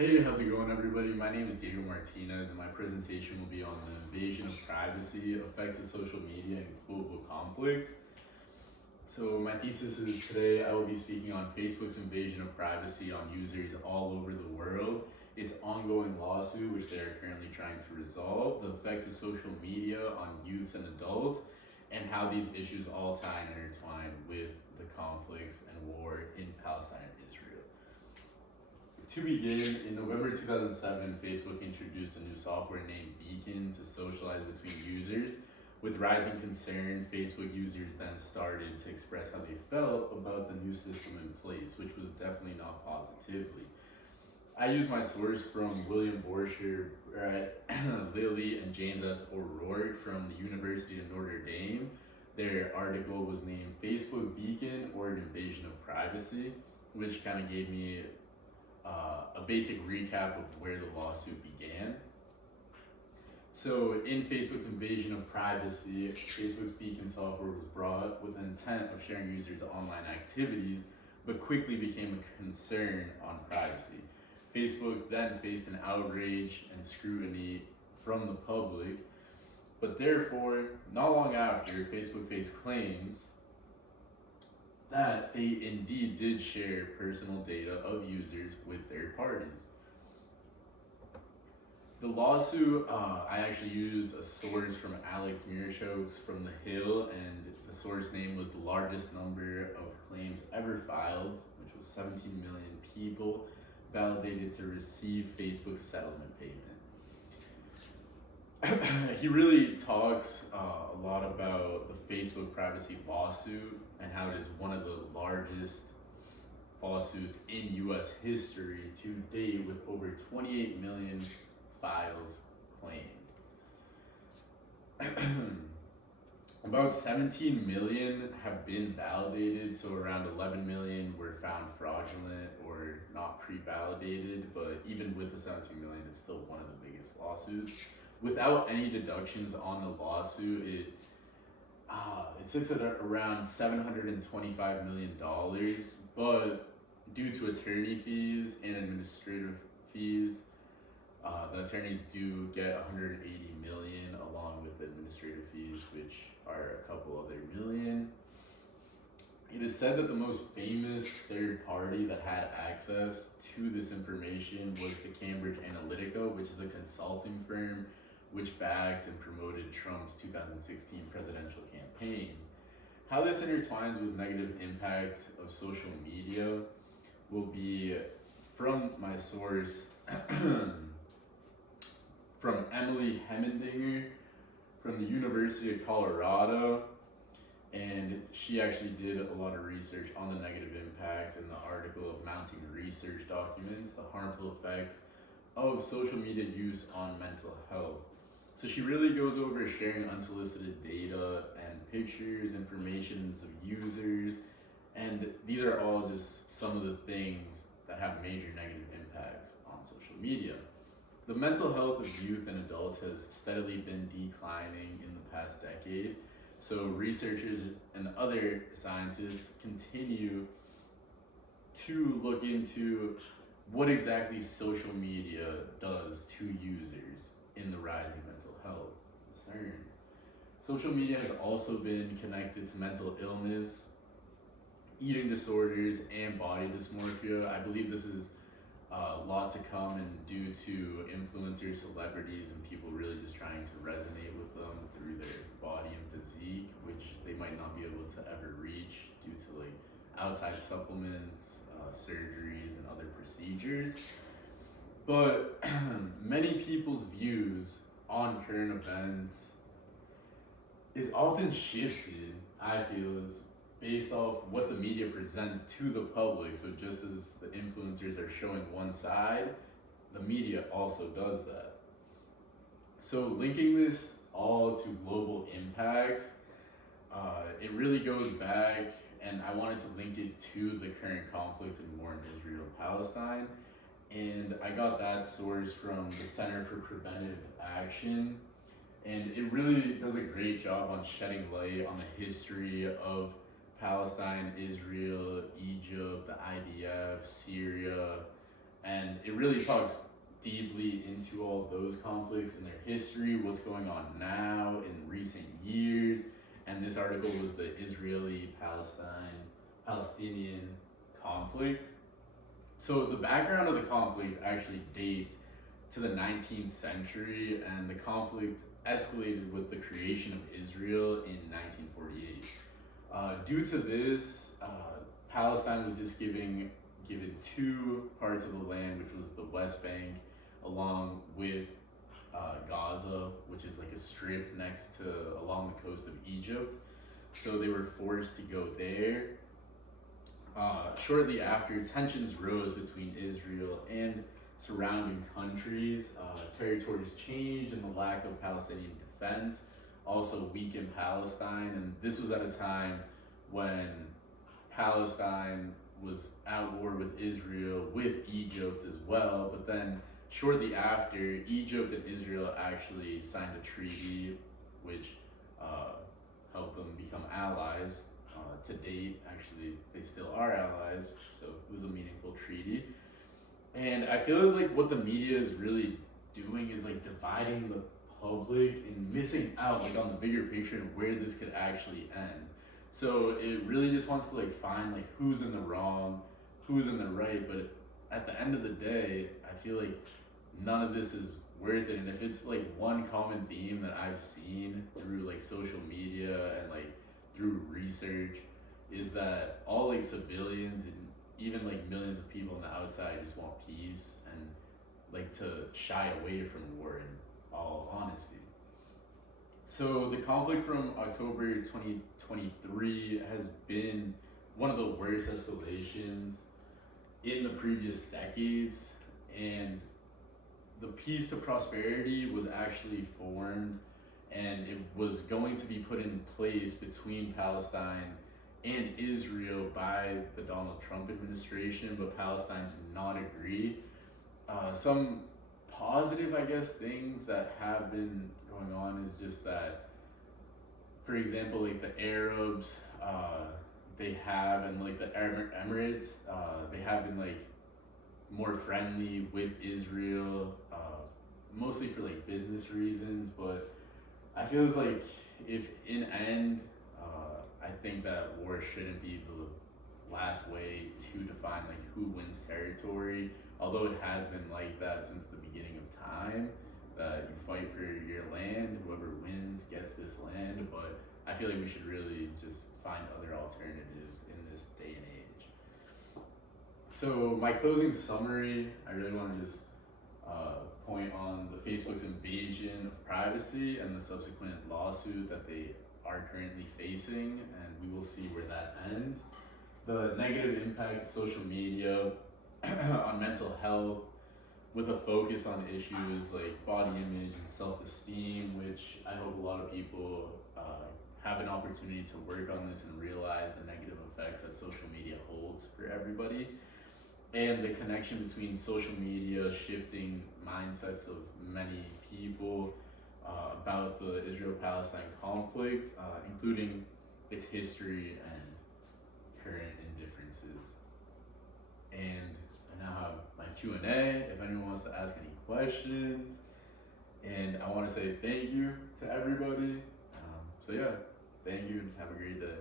Hey, how's it going, everybody? My name is Diego Martinez, and my presentation will be on the invasion of privacy, effects of social media, and global conflicts. So, my thesis is today I will be speaking on Facebook's invasion of privacy on users all over the world, its ongoing lawsuit, which they are currently trying to resolve, the effects of social media on youths and adults, and how these issues all tie and intertwine with the conflicts and war in Palestine and Israel. To begin, in November 2007, Facebook introduced a new software named Beacon to socialize between users. With rising concern, Facebook users then started to express how they felt about the new system in place, which was definitely not positively. I use my source from William Borcher, Lilly, and James S. O'Rourke from the University of Notre Dame. Their article was named Facebook Beacon or an Invasion of Privacy, which kind of gave me a basic recap of where the lawsuit began. So, in Facebook's invasion of privacy, Facebook's Beacon software was brought with the intent of sharing users' online activities, but quickly became a concern on privacy. Facebook then faced an outrage and scrutiny from the public, but therefore, not long after, Facebook faced claims that they indeed did share personal data of users with third parties. The lawsuit, I actually used a source from Alex Mirachos from The Hill, and the source name was the largest number of claims ever filed, which was 17 million people validated to receive Facebook's settlement payment. He really talks a lot about the Facebook privacy lawsuit and how it is one of the largest lawsuits in US history to date, with over 28 million files claimed. About 17 million have been validated, so around 11 million were found fraudulent or not pre-validated, but even with the 17 million, it's still one of the biggest lawsuits. Without any deductions on the lawsuit, it sits at around $725 million, but due to attorney fees and administrative fees, the attorneys do get 180 million along with the administrative fees, which are a couple other million. It is said that the most famous third party that had access to this information was the Cambridge Analytica, which is a consulting firm which backed and promoted Trump's 2016 presidential campaign. How this intertwines with negative impact of social media will be from my source from Emily Hemendinger from the University of Colorado, and she actually did a lot of research on the negative impacts in the article of Mounting Research Documents, the harmful effects of social media use on mental health. So she really goes over sharing unsolicited data and pictures, informations of users, and these are all just some of the things that have major negative impacts on social media. The mental health of youth and adults has steadily been declining in the past decade. So researchers and other scientists continue to look into what exactly social media does to users in the rising mental health concerns. Social media has also been connected to mental illness, eating disorders, and body dysmorphia. I believe this is a lot to come, and due to influencers, celebrities, and people really just trying to resonate with them through their body and physique, which they might not be able to ever reach due to like outside supplements, surgeries, and other procedures. But many people's views on current events is often shifted, I feel, is based off what the media presents to the public. So just as the influencers are showing one side, the media also does that. So linking this all to global impacts, it really goes back, and I wanted to link it to the current conflict and war in Israel and Palestine. And I got that source from the Center for Preventive Action. And it really does a great job on shedding light on the history of Palestine, Israel, Egypt, the IDF, Syria, And it really talks deeply into all those conflicts and their history, what's going on now in recent years. And this article was the Palestinian conflict. So the background of the conflict actually dates to the 19th century, and the conflict escalated with the creation of Israel in 1948. Due to this, Palestine was just given two parts of the land, which was the West Bank, along with Gaza, which is like a strip along the coast of Egypt. So they were forced to go there. Shortly after, tensions rose between Israel and surrounding countries. Territories changed, and the lack of Palestinian defense also weakened Palestine. And this was at a time when Palestine was at war with Israel, with Egypt as well. But then shortly after, Egypt and Israel actually signed a treaty which helped them become allies. To date, actually, they still are allies, so it was a meaningful treaty. And I feel it's like what the media is really doing is like dividing the public and missing out like on the bigger picture and where this could actually end. So it really just wants to like find like who's in the wrong, who's in the right, but at the end of the day, I feel like none of this is worth it. And if it's like one common theme that I've seen through like social media and like through research, is that all like civilians and even like millions of people on the outside just want peace and like to shy away from war, in all honesty. So the conflict from October 2023 has been one of the worst escalations in the previous decades, and the Peace to Prosperity was actually formed, and it was going to be put in place between Palestine and Israel by the Donald Trump administration, but Palestine did not agree. Some positive, I guess, things that have been going on is just that, for example, like the Arabs, they have, and like the Arab Emirates, they have been like more friendly with Israel, mostly for like business reasons. But I feel it's like, if in end, I think that war shouldn't be the last way to define like who wins territory, although it has been like that since the beginning of time, that you fight for your land, whoever wins gets this land. But I feel like we should really just find other alternatives in this day and age. So my closing summary, I really want to just point on the Facebook's invasion of privacy and the subsequent lawsuit that they are currently facing, and we will see where that ends. The negative impact of social media on mental health, with a focus on issues like body image and self-esteem, which I hope a lot of people have an opportunity to work on this and realize the negative effects that social media holds for everybody. And the connection between social media shifting mindsets of many people about the Israel-Palestine conflict, including its history and current indifferences. And I now have my Q&A if anyone wants to ask any questions. And I want to say thank you to everybody. So yeah, thank you and have a great day.